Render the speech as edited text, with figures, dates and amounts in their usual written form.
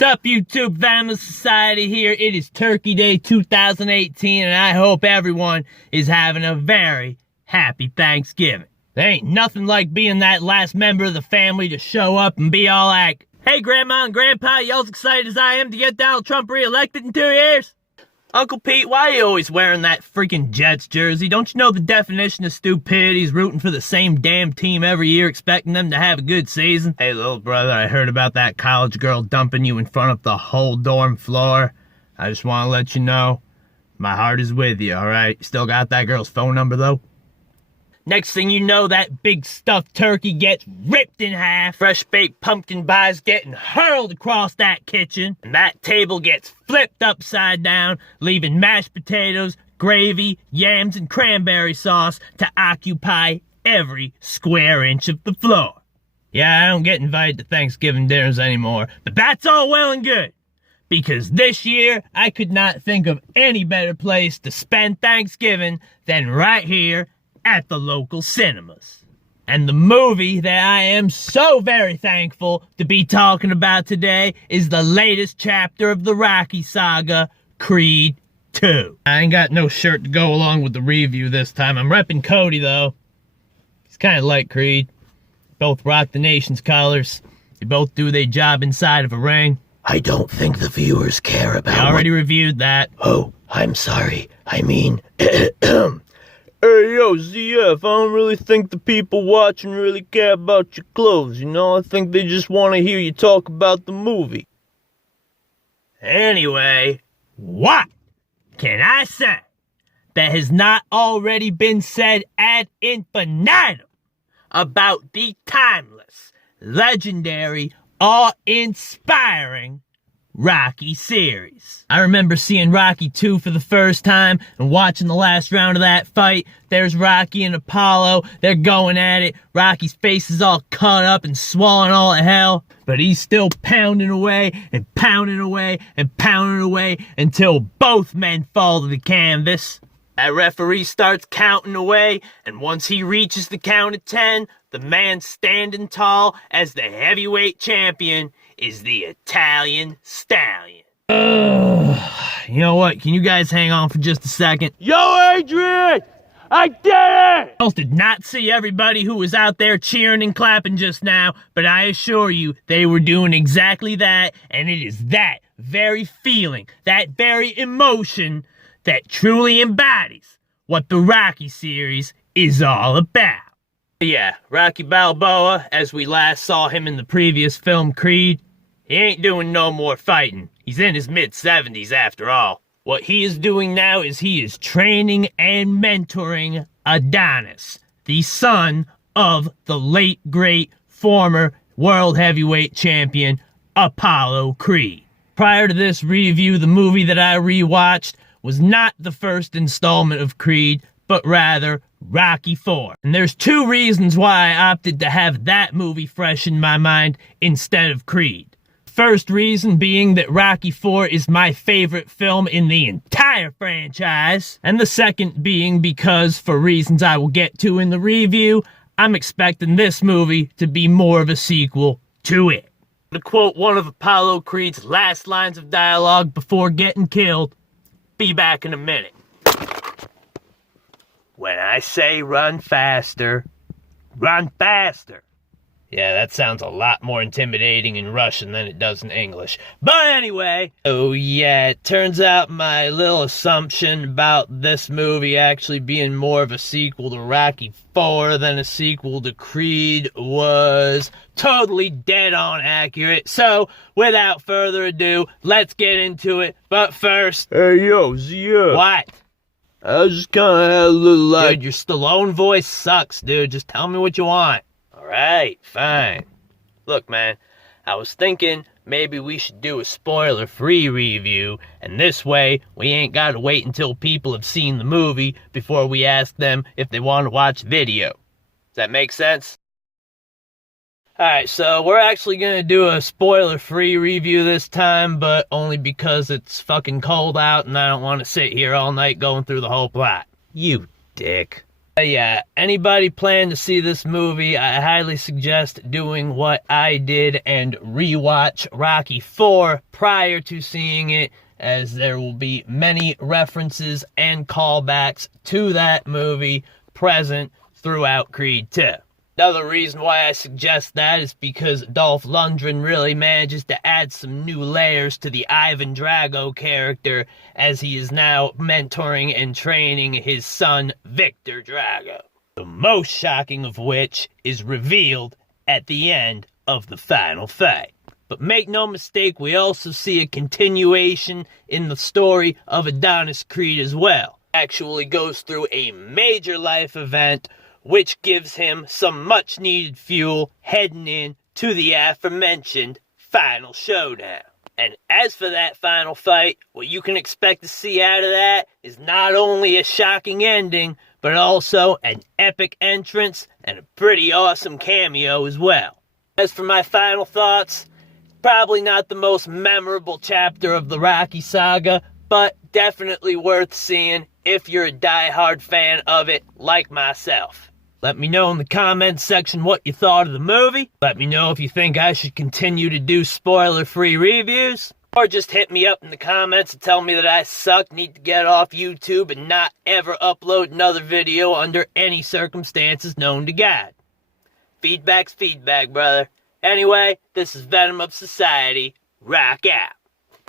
What's up, YouTube? Venom Of Society here. It is Turkey Day 2018, and I hope everyone is having a very happy Thanksgiving. There ain't nothing like being that last member of the family to show up and be all like, "Hey, Grandma and Grandpa, y'all as excited as I am to get Donald Trump re-elected in 2 years? Uncle Pete, why are you always wearing that freaking Jets jersey? Don't you know the definition of stupidity is rooting for the same damn team every year, expecting them to have a good season? Hey, little brother, I heard about that college girl dumping you in front of the whole dorm floor. I just want to let you know, my heart is with you, alright? Still got that girl's phone number, though? Next thing you know, that big stuffed turkey gets ripped in half. Fresh baked pumpkin pies getting hurled across that kitchen. And that table gets flipped upside down, leaving mashed potatoes, gravy, yams, and cranberry sauce to occupy every square inch of the floor. Yeah, I don't get invited to Thanksgiving dinners anymore, but that's all well and good. Because this year, I could not think of any better place to spend Thanksgiving than right here at the local cinemas. And the movie that I am so very thankful to be talking about today is the latest chapter of the Rocky saga, Creed 2. I ain't got no shirt to go along with the review this time. I'm repping Cody, though. He's kind of like Creed. Both rock the nation's colors. They both do their job inside of a ring. I don't think the viewers care about I already reviewed that. Oh, I'm sorry. I mean, Hey, yo, ZF, I don't really think the people watching really care about your clothes, you know? I think they just want to hear you talk about the movie. Anyway, what can I say that has not already been said ad infinitum about the timeless, legendary, awe-inspiring Rocky series? I remember seeing Rocky 2 for the first time and watching the last round of that fight. There's Rocky and Apollo. They're going at it. Rocky's face is all cut up and swollen all to hell, but he's still pounding away and pounding away and pounding away until both men fall to the canvas. That referee starts counting away, and once he reaches the count of 10, the man standing tall as the heavyweight champion is the Italian Stallion. You know what? Can you guys hang on for just a second? Yo, Adrian! I did it! I did not see everybody who was out there cheering and clapping just now, but I assure you, they were doing exactly that, and it is that very feeling, that very emotion that truly embodies what the Rocky series is all about. Yeah, Rocky Balboa, as we last saw him in the previous film Creed, he ain't doing no more fighting. He's in his mid-70s after all. What he is doing now is he is training and mentoring Adonis, the son of the late great former world heavyweight champion Apollo Creed. Prior to this review, the movie that I rewatched was not the first installment of Creed, but rather Rocky 4. And there's two reasons why I opted to have that movie fresh in my mind instead of Creed. First reason being that Rocky 4 is my favorite film in the entire franchise, and the second being because, for reasons I will get to in the review, I'm expecting this movie to be more of a sequel to it. To quote one of Apollo Creed's last lines of dialogue before getting killed, be back in a minute. When I say run faster, run faster. Yeah, that sounds a lot more intimidating in Russian than it does in English. But anyway, oh yeah, it turns out my little assumption about this movie actually being more of a sequel to Rocky 4 than a sequel to Creed was totally dead on accurate. So, without further ado, let's get into it. But first... Hey, yo, ZF. What? I just kinda had a little Dude, your Stallone voice sucks, dude. Just tell me what you want. Alright, fine. Look, man, I was thinking maybe we should do a spoiler-free review, and this way we ain't gotta wait until people have seen the movie before we ask them if they want to watch video. Does that make sense? Alright, so we're actually gonna do a spoiler-free review this time, but only because it's fucking cold out and I don't want to sit here all night going through the whole plot. You dick. Yeah, anybody plan to see this movie, I highly suggest doing what I did and rewatch Rocky IV prior to seeing it, as there will be many references and callbacks to that movie present throughout Creed 2. Another reason why I suggest that is because Dolph Lundgren really manages to add some new layers to the Ivan Drago character, as he is now mentoring and training his son Victor Drago. The most shocking of which is revealed at the end of the final fight. But make no mistake, we also see a continuation in the story of Adonis Creed as well. Actually goes through a major life event, which gives him some much needed fuel heading in to the aforementioned final showdown. And as for that final fight, what you can expect to see out of that is not only a shocking ending, but also an epic entrance and a pretty awesome cameo as well. As for my final thoughts, probably not the most memorable chapter of the Rocky saga, but definitely worth seeing if you're a die-hard fan of it like myself. Let me know in the comments section what you thought of the movie. Let me know if you think I should continue to do spoiler-free reviews. Or just hit me up in the comments and tell me that I suck, need to get off YouTube, and not ever upload another video under any circumstances known to God. Feedback's feedback, brother. Anyway, this is Venom of Society. Rock out.